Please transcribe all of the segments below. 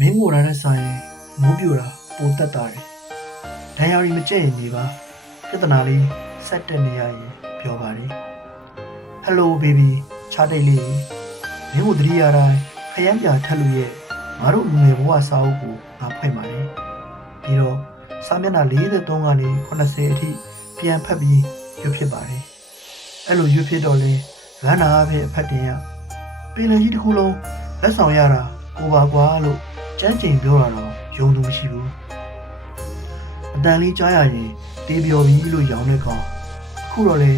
မင်းကိုယ်တိုင်နဲ့ဆိုင်ရင်မိုးပြိုတာပိုတက်တာတယ်။ဒဏ်ရာရီမကျက်ရင်နေပါပြဿနာလေးဆက်တက်နေရရင်ပြောပါလေ။ Hello baby ချားတိတ်လေးမင်းကိုတတိယတိုင်းခရမ်းပြထက်လို့ရဲ့ငါတို့လူငယ်ဘဝစာအုပ်ကိုငါဖွင့်ပါလေ။ပြီးတော့စာမျက်နှာ43ကနေ80အထိပြန်ဖတ်ပြီးရွတ်ဖြစ်ပါတယ်။အဲ့လိုရွတ်ဖြစ်တော့လေလမ်းနာအဖြစ်အဖတ်တင်ရပင်လယ်ကြီးတစ်ခုလုံးလက်ဆောင်ရတာကိုပါကွာလို့ကျန်းကျင်ပြောတာတော့ယုံသူမရှိဘူးအတန်လေးကြားရရင်တေးပြော်ပြီးလို့ရောင်းတဲ့ကောင်အခုတော့လေ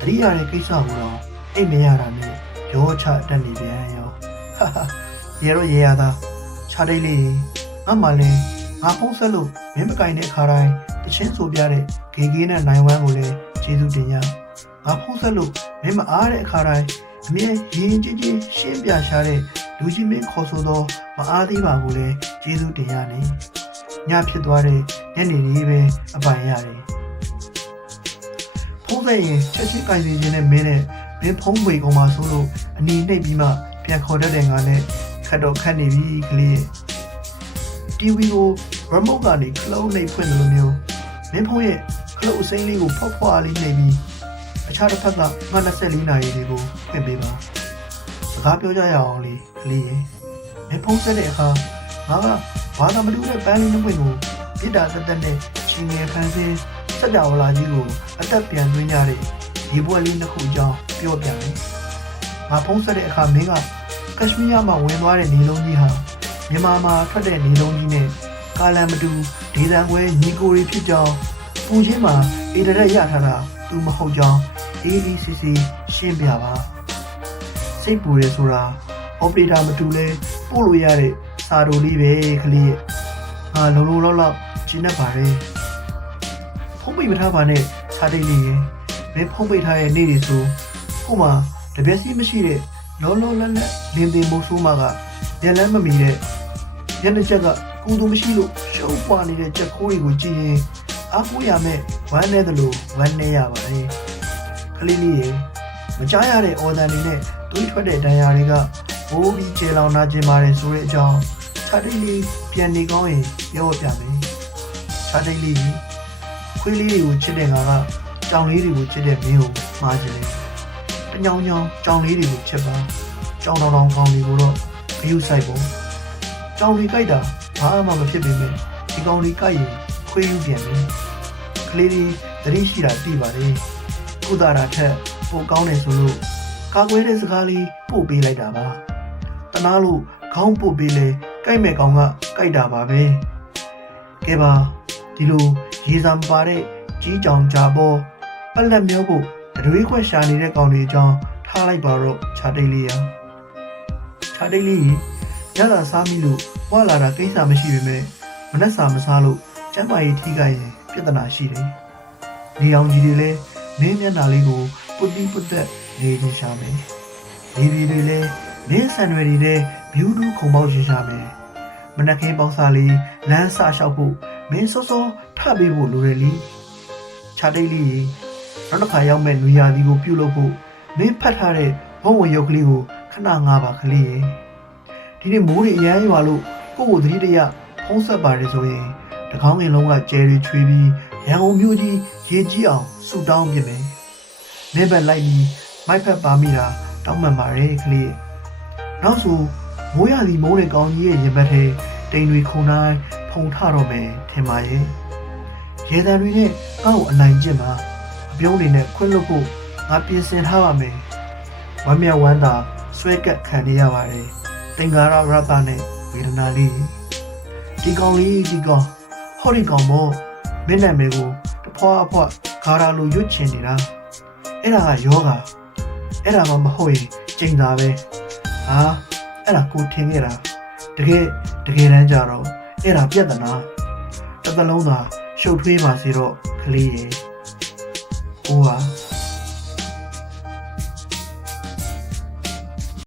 အရိယာရဲ့ကိစ္စကိုတော့အိတ်မရတာနဲ့ရောချတက်နေပြန်ရောဟာဟာရေတော့ရေရတာခြားတိတ်လေးငါမှလည်းငါဖုံးဆက်လို့မင်းမကင်တဲ့ခါတိုင်းတချင်းဆိုပြတဲ့ဂေဂေးနဲ့နိုင်ဝမ်းကိုလည်းကျေးဇူးတင်ရငါဖုံးဆက်လို့မင်းမအားတဲ့အခါတိုင်းအမြဲရင်ကြီးကြီးရှင်းပြရှာတဲ့လူကြီးမင်းခေါ်ဆိုတော့မအားသေးပါဘူးလေကျေးဇူးတင်ရနေညဖြစ်သွားတဲ့ညနေလေးပဲအပိုင်ရတယ်ဖုံးဆက်ရင်ချက်ချင်းကင်စီခြင်းနဲ့မင်းနဲ့မင်းဖုံးဝေကောင်မှဆိုလို့အနီနှိပ်ပြီးမှပြန်ခေါ်တတ်တဲ့ငါနဲ့ခတ်တော့ခတ်နေပြီကလေးတီဗီကို remote ကနေခလုံးနှိပ်ဖွင့်တယ်လို့မျိုးမင်းဖုံးရဲ့ခလုံးအစိမ်းလေးကိုဖွားလေးနှိပ်ပြီးအခြားတစ်ဖက်က24နာရီလေးကိုဖွင့်ပေးပါစကားပြောကြရအောင်လေကလေးရေမင်းဖုံးဆက်တဲ့အခါငါကဘာသာမတူတဲ့ပန်းလေးနှပွင့်ကိုပြစ်တာတက်နဲ့ချင်းငယ်ဖန်ဆင်းစက်ကြဝဠာကြီးကိုအသက်ပြန်သွင်းကြတဲ့ဒီဘွက်လေးနှစ်ခုအကြောင်းပြောပြတယ်ငါဖုံးဆက်တဲ့အခါမင်းကကက်ရှမီးယားမှာဝင်သွားတဲ့နေလုံးကြီးဟာမြန်မာမှာထွက်တဲ့နေလုံးကြီးနဲ့ကာလန်မတူဒေသံခွဲညီကိုရီဖြစ်ကြောင်းပူချင်းမှာအေဒရက်ရထားတာသူမဟုတ်ကြောင်းADCC ရှင်းပြပါစိတ်ပူရဲဆိုတာ operator မတူလဲပို့လို့ရတဲ့စာတိုလေးပဲခလေးငါလုံးလောက်ကျင်းနေပါတယ်ဖုံးပိတ်မထားပါနဲ့ခြားတိတ်လေးရင်မင်းဖုံးပိတ်ထားတဲ့နေ့တွေဆိုခုမှတပြက်စီမရှိတဲ့လောလတ်လင်းတင်မိုးဆိုးမကညလန်းမမီတဲ့ညနေချက်ကကူသူမရှိလို့ရှုပ်ပွားနေတဲ့ချက်ခိုးတွေကိုကြည့်ရင်အားကိုးရမဲ့ဝမ်းနေတယ်လို့ဝမ်းနေရပါတယ်ကလေးလေးရေမကြားရတဲ့အော်ဒန်တွေနဲ့တွေးထွက်တဲ့ဒဏ်ရာတွေကဘိုးပြီးကျေလောင်နာကျင်ပါတယ်ဆိုတဲ့အကြောင်းခြားတိတ်လေးပြန်နေကောင်းရင်ပြောပြမယ်ခြားတိတ်လေးခွေးလေးတွေကိုချစ်တဲ့ငါကကြောင်လေးတွေကိုချစ်တဲ့မင်းကိုမှားချင်တယ်တညောင်ကြောင်လေးတွေကိုချစ်ပါကြောင်တောင်ကောင်းတွေကိုတော့ဂယုဆိုင်ပုံကြောင်လေးကြိုက်တာဘာမှမဖြစ်ပေမဲ့ဒီကောင်လေးကြိုက်ရင်ခွေးယူပြန်တယ်ကလေးလေးသတိရှိတာသိပါလေကုသတာထက်ပိုကောင်းတယ်ဆိုလို့ကာကွယ်တဲ့စကားလေးပို့ပေးလိုက်တာပါတနာလို့ခေါင်းပို့ပေးလေကြိုက်မဲ့ကောင်ကကြိုက်တာပါပဲကဲပါဒီလိုရေစာမပါတဲ့ကြီးကြောင်ကြပေါ်ပလက်မျိုးကိုအတွေးခွက်ရှာနေတဲ့ကောင်တွေအကြောင်းထားလိုက်ပါတော့ခြားတိတ်လေးရခြားတိတ်လေးရတာစားမိလို့ဝါလာတာကိစ္စမရှိပေမဲ့မနှက်စာမစားလို့ကျမ်းမာရေးထိခိုက်ရင်ပြဿနာရှိတယ်နေအောင်ကြီးတွေလည်းမင်းမျက်နှာလေးကိုပုတ်တက်နေချင်ရှာမယ်။ဒီတွေလည်းမင်းဆန်တွေတွေနဲ့ဘျူးတူးခုံပေါက်ချင်ရှာမယ်။မနက်ခင်းပေါက်စားလေးလမ်းဆလျှောက်ဖို့မင်းစောစောထပေးဖို့လိုတယ်လी။ခြားတိတ်လေးနောက်တစ်ခါရောက်မဲ့နွေရာသီကိုပြုတ်လို့ဖို့မင်းဖတ်ထားတဲ့ဘုံဝင်ရုပ်ကလေးကိုခဏငါပါကလေးရဲ့။ဒီနေ့မိုးတွေအရမ်းရွာလို့ကိုယ့်ကိုသတိတရဖုံးဆက်ပါတယ်ဆိုရင်တကောင်းငင်လုံးကကျဲတွေချွေးပြီးရန်ကုန်မြို့ကြီးရေကြီးအောင်ဆူတောင်းပြမယ်။နေဘက်လိုက်ပြီးမိုက်ဖက်ပါမိတာတောင်းမှန်ပါတယ်ကလေး။နောက်ဆိုမိုးရသည်မိုးနဲ့ကောင်းကြီးရဲ့ရင်ဘက်ထဲတိမ်တွေခုန်တိုင်းဖုံထတော့မယ်ထင်ပါရဲ့။ရေတံတွေနဲ့ကောက်ကိုအနိုင်ကျင့်ပါအပြုံးတွေနဲ့ခွင့်လွတ်ဖို့ငါပြင်ဆင်ထားပါမယ်။ဝမ်းမြောက်ဝမ်းသာဆွဲကပ်ခံနေရပါတယ်။တင်္ကာရရတနဲ့ဝေဒနာလေးဒီကောင်လေးဒီကောင်ဟောဒီကောင်မို့မင်းနာမည်ကိုတဖွာဂါရာလိုရွတ်ချင်နေတာအဲ့ဒါကယောဂအဲ့ဒါမှမဟုတ်ရင်ကျိန်တာပဲဟာအဲ့ဒါကိုထင်ခဲ့တာတကယ်တမ်းကြတော့အဲ့ဒါပြဿနာတစ်သလုံးသာရှုပ်ထွေးပါစေတော့ကလေးရဲ့ဟိုဟာ